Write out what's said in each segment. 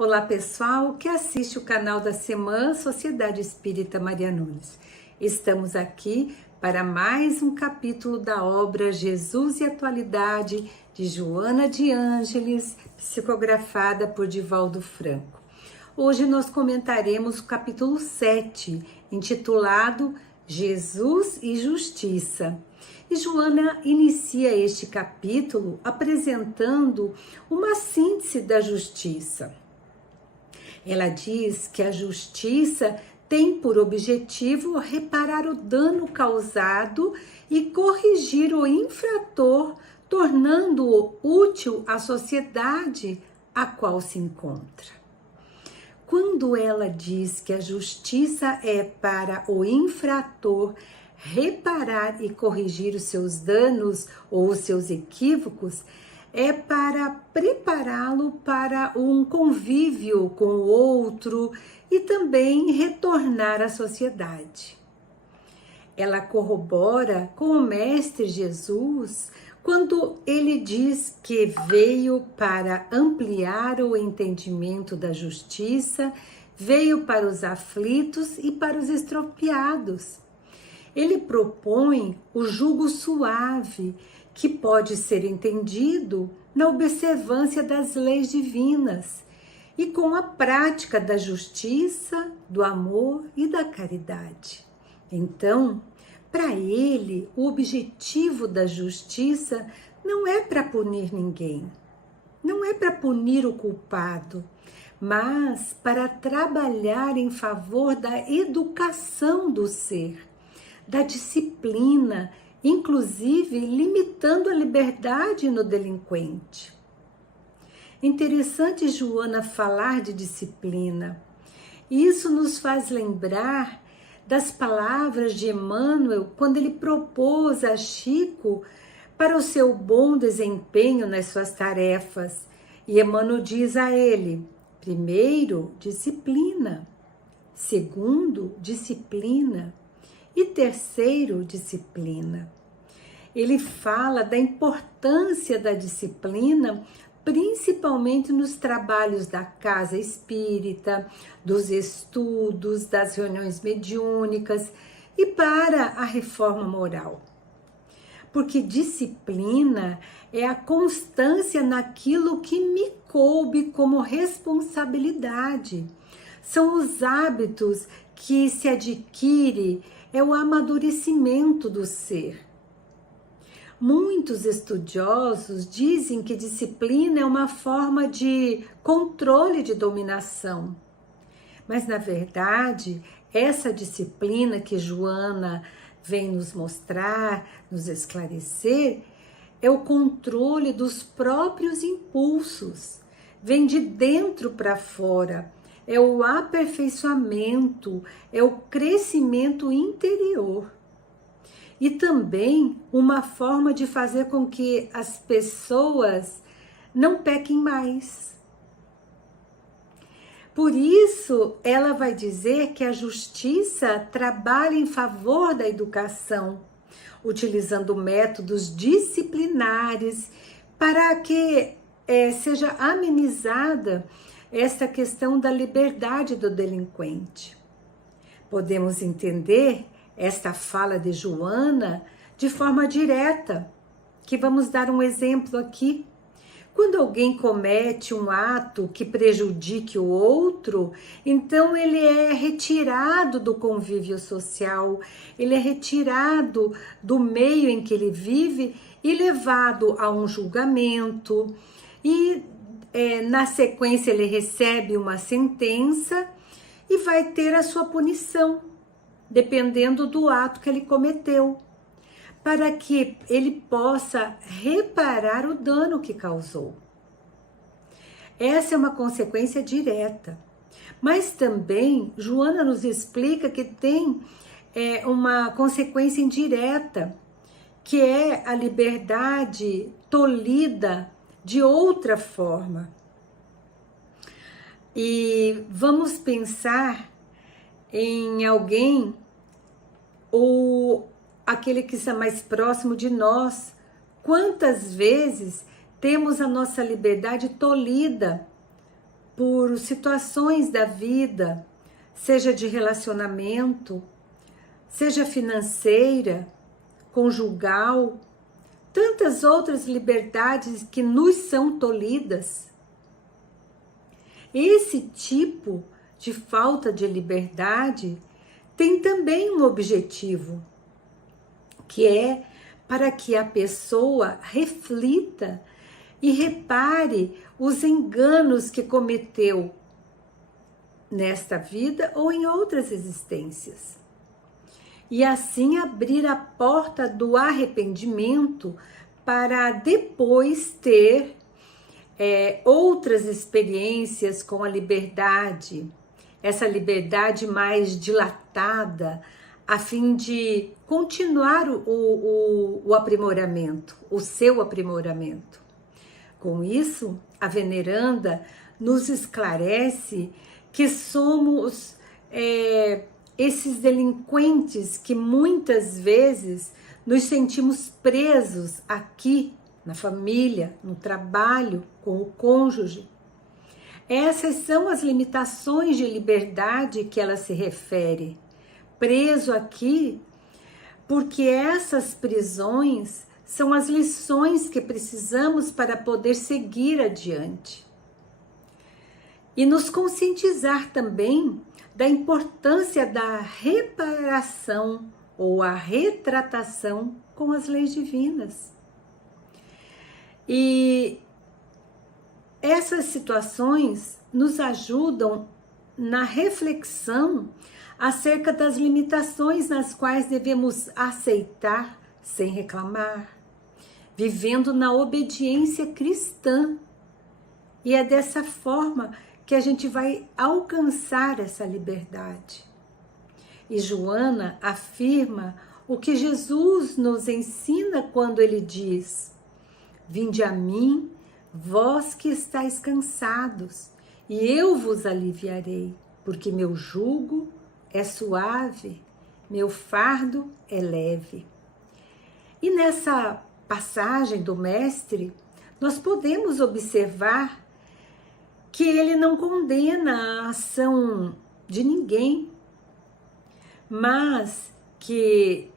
Olá pessoal que assiste o canal da Semã Sociedade Espírita Maria Nunes. Estamos aqui para mais um capítulo da obra Jesus e Atualidade de Joana de Ângeles, psicografada por Divaldo Franco. Hoje nós comentaremos o capítulo 7, intitulado Jesus e Justiça. E Joana inicia este capítulo apresentando uma síntese da justiça. Ela diz que a justiça tem por objetivo reparar o dano causado e corrigir o infrator, tornando-o útil à sociedade a qual se encontra. Quando ela diz que a justiça é para o infrator reparar e corrigir os seus danos ou os seus equívocos, é para prepará-lo para um convívio com o outro e também retornar à sociedade. Ela corrobora com o Mestre Jesus quando ele diz que veio para ampliar o entendimento da justiça, veio para os aflitos e para os estropiados. Ele propõe o jugo suave, que pode ser entendido na observância das leis divinas e com a prática da justiça, do amor e da caridade. Então, para ele, o objetivo da justiça não é para punir ninguém, não é para punir o culpado, mas para trabalhar em favor da educação do ser, da disciplina, inclusive limitando a liberdade no delinquente. Interessante Joana falar de disciplina. Isso nos faz lembrar das palavras de Emmanuel quando ele propôs a Chico para o seu bom desempenho nas suas tarefas. E Emmanuel diz a ele: primeiro, disciplina. Segundo, disciplina. E terceiro, disciplina. Ele fala da importância da disciplina, principalmente nos trabalhos da casa espírita, dos estudos, das reuniões mediúnicas e para a reforma moral. Porque disciplina é a constância naquilo que me coube como responsabilidade. São os hábitos que se adquire, é o amadurecimento do ser. Muitos estudiosos dizem que disciplina é uma forma de controle de dominação. Mas, na verdade, essa disciplina que Joana vem nos mostrar, nos esclarecer, é o controle dos próprios impulsos. Vem de dentro para fora. É o aperfeiçoamento, é o crescimento interior. E também uma forma de fazer com que as pessoas não pequem mais. Por isso, ela vai dizer que a justiça trabalha em favor da educação, utilizando métodos disciplinares para que seja amenizada esta questão da liberdade do delinquente. Podemos entender esta fala de Joana de forma direta, que vamos dar um exemplo aqui. Quando alguém comete um ato que prejudique o outro, então ele é retirado do convívio social, ele é retirado do meio em que ele vive e levado a um julgamento e na sequência ele recebe uma sentença e vai ter a sua punição, dependendo do ato que ele cometeu, para que ele possa reparar o dano que causou. Essa é uma consequência direta. Mas também Joana nos explica que tem uma consequência indireta, que é a liberdade tolhida de outra forma. E vamos pensar em alguém ou aquele que está mais próximo de nós. Quantas vezes temos a nossa liberdade tolhida por situações da vida, seja de relacionamento, seja financeira, conjugal, tantas outras liberdades que nos são tolhidas. Esse tipo de falta de liberdade tem também um objetivo, que é para que a pessoa reflita e repare os enganos que cometeu nesta vida ou em outras existências. E assim abrir a porta do arrependimento para depois ter outras experiências com a liberdade, essa liberdade mais dilatada, a fim de continuar o aprimoramento, o seu aprimoramento. Com isso, a veneranda nos esclarece que somos esses delinquentes que muitas vezes nos sentimos presos aqui na família, no trabalho, com o cônjuge. Essas são as limitações de liberdade que ela se refere. Preso aqui, porque essas prisões são as lições que precisamos para poder seguir adiante. E nos conscientizar também da importância da reparação ou a retratação com as leis divinas. E essas situações nos ajudam na reflexão acerca das limitações nas quais devemos aceitar sem reclamar, vivendo na obediência cristã. E é dessa forma que a gente vai alcançar essa liberdade. E Joana afirma o que Jesus nos ensina quando ele diz: vinde a mim, vós que estáis cansados, e eu vos aliviarei, porque meu jugo é suave, meu fardo é leve. E nessa passagem do Mestre, nós podemos observar que ele não condena a ação de ninguém, mas que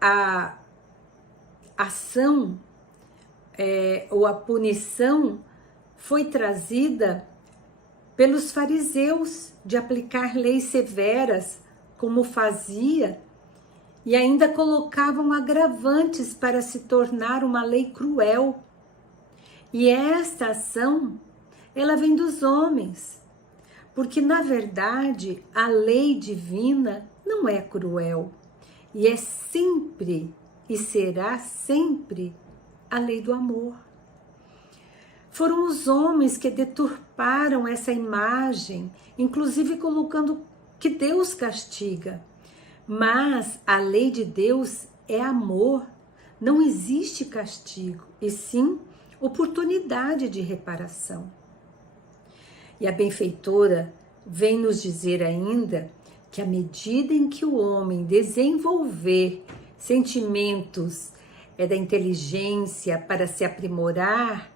a ação ou a punição foi trazida pelos fariseus de aplicar leis severas, como fazia, e ainda colocavam agravantes para se tornar uma lei cruel. E esta ação, ela vem dos homens, porque na verdade a lei divina não é cruel, e é sempre e será sempre a lei do amor. Foram os homens que deturparam essa imagem, inclusive colocando que Deus castiga. Mas a lei de Deus é amor, não existe castigo, e sim oportunidade de reparação. E a benfeitora vem nos dizer ainda que à medida em que o homem desenvolver sentimentos da inteligência para se aprimorar,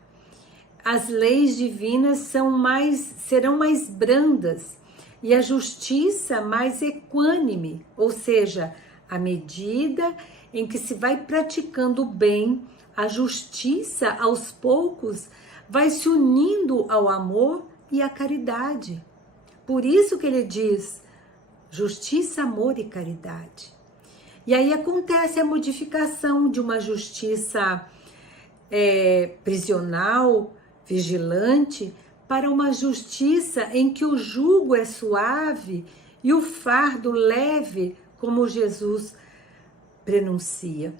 as leis divinas serão mais brandas e a justiça mais equânime, ou seja, à medida em que se vai praticando o bem, a justiça aos poucos vai se unindo ao amor e à caridade. Por isso que ele diz justiça, amor e caridade. E aí acontece a modificação de uma justiça prisional, vigilante, para uma justiça em que o jugo é suave e o fardo leve, como Jesus prenuncia.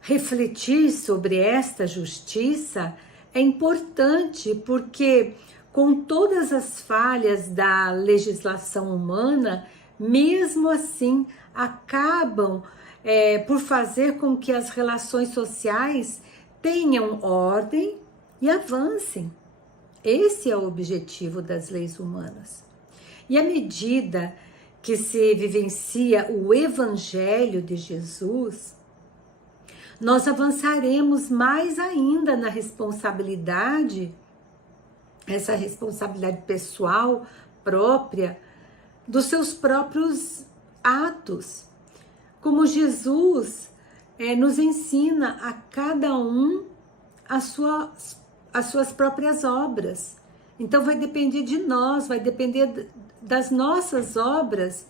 Refletir sobre esta justiça é importante porque, com todas as falhas da legislação humana, mesmo assim acabam por fazer com que as relações sociais tenham ordem e avancem. Esse é o objetivo das leis humanas. E à medida que se vivencia o Evangelho de Jesus, nós avançaremos mais ainda na responsabilidade essa responsabilidade pessoal própria dos seus próprios atos. Como Jesus nos ensina a cada um as suas próprias obras. Então vai depender de nós, vai depender das nossas obras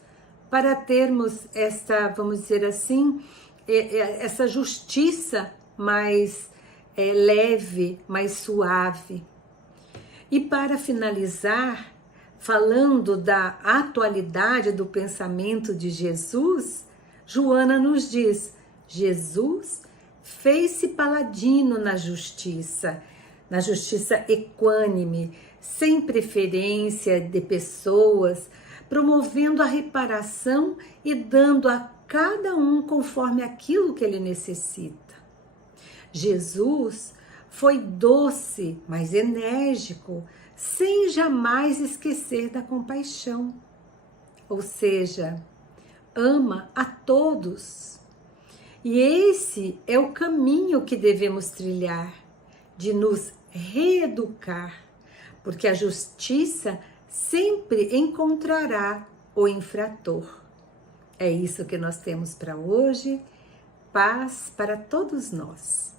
para termos esta, vamos dizer assim, essa justiça mais leve, mais suave. E para finalizar, falando da atualidade do pensamento de Jesus, Joana nos diz: Jesus fez-se paladino na justiça equânime, sem preferência de pessoas, promovendo a reparação e dando a cada um conforme aquilo que ele necessita. Jesus foi doce, mas enérgico, sem jamais esquecer da compaixão. Ou seja, ama a todos. E esse é o caminho que devemos trilhar, de nos reeducar, porque a justiça sempre encontrará o infrator. É isso que nós temos para hoje. Paz para todos nós.